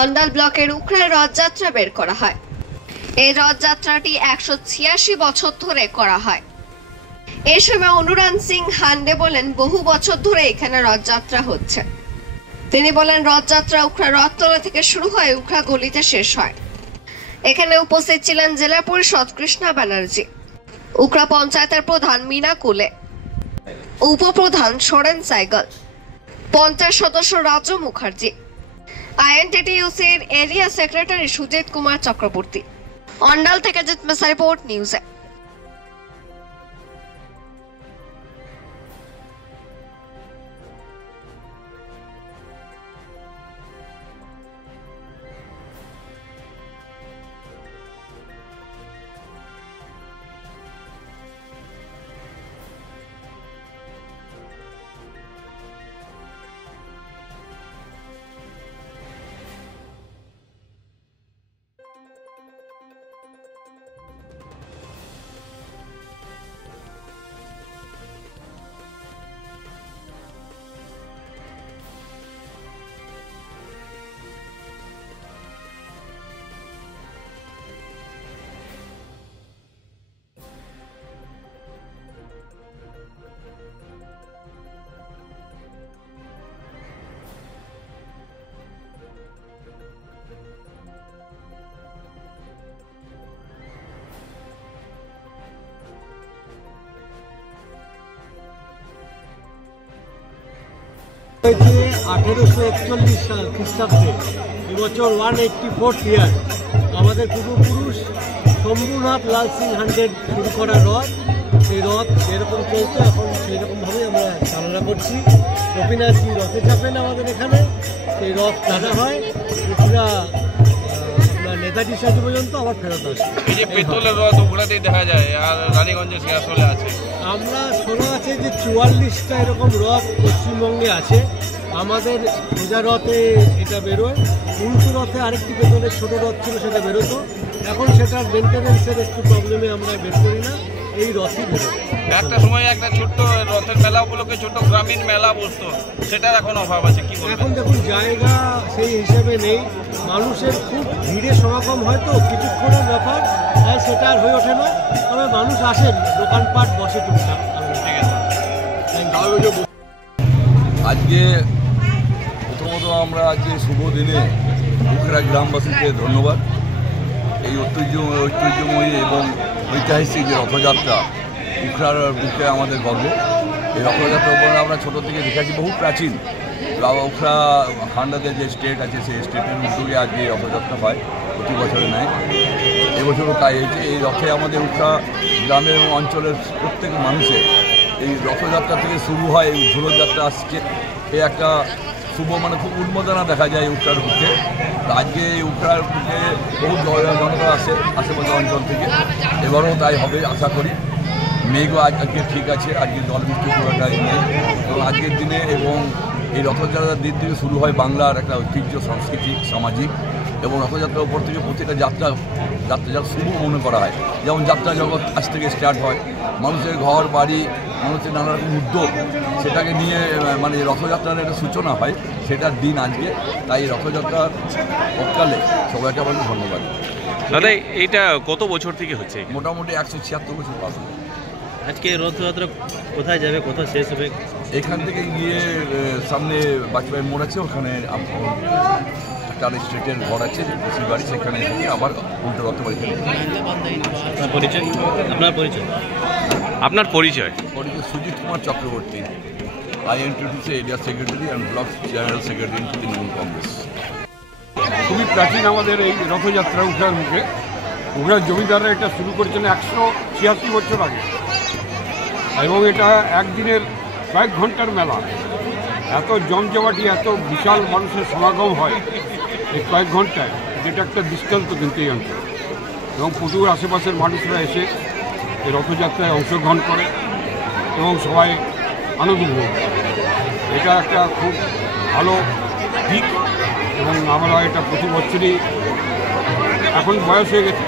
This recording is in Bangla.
অন্ডাল ব্লকের উখড়ায় রথযাত্রা বের করা হয়। এই রথযাত্রাটি 186 বছর ধরে করা হয়। এই সময় অনুরান সিং হান্ডে বলেন, বহু বছর ধরে এখানে রথযাত্রা হচ্ছে। তিনি বলেন, রথযাত্রা উখড়া রথতলা থেকে শুরু হয়, উখড়া গলিতে শেষ হয়। এখানে উপস্থিত ছিলেন জেলা পরিষদ কৃষ্ণা ব্যানার্জি, উখড়া পঞ্চায়েতের প্রধান মিনা কুলে, উপপ্রধান সোরেন সাইগল, পঞ্চায়েত সদস্য রাজু মুখার্জি, আইএনটিটিইউসির এরিয়া সেক্রেটারি সুজিত কুমার চক্রবর্তী। অন্ডাল থেকে জিতমেসা রিপোর্ট নিউজে। হয়েছে 1841 সাল খ্রিস্টাব্দে, এবছর 184th ইয়ার। আমাদের পূর্বপুরুষ শম্ভুনাথ লাল সিং হান্ডের শুরু করা রথ, সেই রথ যেরকম চলতো এখন সেই রকমভাবেই আমরা চালনা করছি। গোপীনাথজি রথে চাপেন আমাদের এখানে, সেই রথ টানা হয় পুরা নেতাজি সাথে পর্যন্ত আবার ফেরত আসে। এই যে পেতলের রথ উখড়াতেই দেখা যায়, আর রানীগঞ্জে সিংহাসনে আছে। আমরা শোনা আছে যে 44টা এরকম রথ পশ্চিমবঙ্গে আছে। আমাদের সোজা রথে এটা বেরোয়, উল্টো রথে আরেকটি পেতলের ছোট রথ ছিল, সেটা বেরোতো। এখন সেটার মেনটেন্যান্সের একটু প্রবলেমে আমরা বের করি না, এই রথই বেরোয়। একটা সময় একটা ছোট্ট রথের মেলা উপলক্ষে ছোট গ্রামীণ মেলা বসতো, সেটার এখন অভাব আছে। কি এখন দেখুন জায়গা সেই হিসেবে নেই, মানুষের খুব ভিড়ে সমাগম হয়তো কিছুক্ষণের ব্যাপার, তাই সেটা আর হয়ে ওঠে না। তবে মানুষ আসেন, দোকানপাট বসে টুকটাক। আজকে প্রথমত আমরা আজকে শুভ দিনে উখড়া গ্রামবাসীকে ধন্যবাদ। এই ঐতিহ্যময়ী এবং ঐতিহাসিক যে রথযাত্রা, উখড়ার বুকে আমাদের গর্ব। এই রথযাত্রা উপরে আমরা ছোটো থেকে দেখেছি, বহু প্রাচীন। উখড়া হান্ডাতে যে স্টেট আছে, সেই স্টেটের উদ্যোগে আজকে রথযাত্রা হয়, প্রতি বছরে নেয়। এবছরও তাই হয়েছে। এই রথে আমাদের উখড়া গ্রামের এবং অঞ্চলের প্রত্যেক মানুষের এই রথযাত্রা থেকে শুরু হয়, এই ঝুলনযাত্রা আসছে। এই একটা শুভ খুব উন্মাদনা দেখা যায় উখড়ার বুকে। আজকে এই উখড়ার বুকে বহু জনতা আসে আশেপাশের অঞ্চল থেকে, এবারও তাই হবে আশা করি। মেঘও আজকে ঠিক আছে, আজকে জল বৃষ্টি খুব একটা নেই। এবং আজকের দিনে এবং এই রথযাত্রার দিন থেকে শুরু হয় বাংলার একটা ঐতিহ্য, সাংস্কৃতিক, সামাজিক। এবং রথযাত্রার উপর থেকে প্রত্যেকটা যাত্রা শুভ মনে করা হয়। যেমন যাত্রা জগৎ আজ থেকে স্টার্ট হয়, মানুষের ঘর বাড়ি, মানুষের নানা রকম উদ্যোগ, সেটাকে নিয়ে রথযাত্রার একটা সূচনা হয়, সেটার দিন আজকে। তাই রথযাত্রার পক্ষকালে সবাইকে আমাকে ধন্যবাদ। দাদা, এইটা কত বছর থেকে হচ্ছে? মোটামুটি 176 বছর পাস। আজকে রথযাত্রা কোথায় যাবে, কোথায় শেষ হবে? এখান থেকে গিয়ে সামনে বাজপেয়ী মোড় আছে, ওখানে একটা স্ট্রিটের ঘর আছে, কৃষির বাড়ি, সেখানে আবার উল্টো রথ বাড়ি। আপনার পরিচয়? Sujit Kumar Chakraborty, INTTC area secretary and block general secretary Trinamool Congress. খুবই প্রাচীন আমাদের এই রথযাত্রা উখড়ার মুখে। উখড়ার জমিদাররা এটা শুরু করেছেন 186 বছর আগে, এবং এটা একদিনের কয়েক ঘন্টার মেলা। এত জমজমাটি, এত বিশাল মানুষের সমাগম হয় এই কয়েক ঘন্টায়, যেটা একটা দৃষ্টান্ত কিন্তু এই অঞ্চল। এবং প্রচুর আশেপাশের মানুষরা এসে এই রথযাত্রায় অংশগ্রহণ করে এবং সবাই আনন্দ উপভোগ করে। এটা একটা খুব ভালো দিক, এবং আমরা এটা প্রতি বছরই, এখন বয়স হয়ে গেছে,